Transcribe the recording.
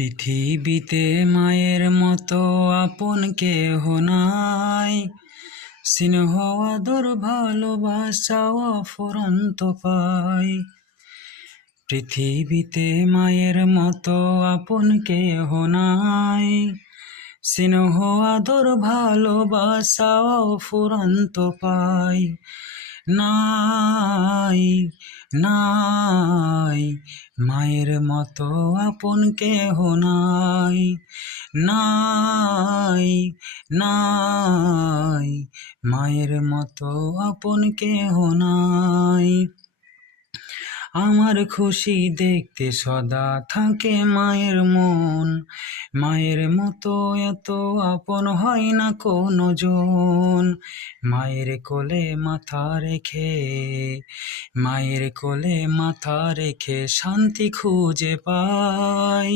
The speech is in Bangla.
পৃথিবীতে মায়ের মতো আপন কেহ নাই, স্নেহ আদর ভালোবাসা অফুরন্ত পাই। পৃথিবীতে মায়ের মতো আপন কেহ নাই, স্নেহ আদর ভালোবাসা অফুরন্ত পাই। নাই নাই মায়ের মতো আপন কেহ নাই, নাই নাই মায়ের মতো আপন কেহ নাই। আমার খুশি দেখতে সদা থাকে মায়ের মন, মায়ের মতো এত আপন হয় না কোনো জন। মায়ের কোলে মাথা রেখে, মায়ের কোলে মাথা রেখে শান্তি খুঁজে পাই।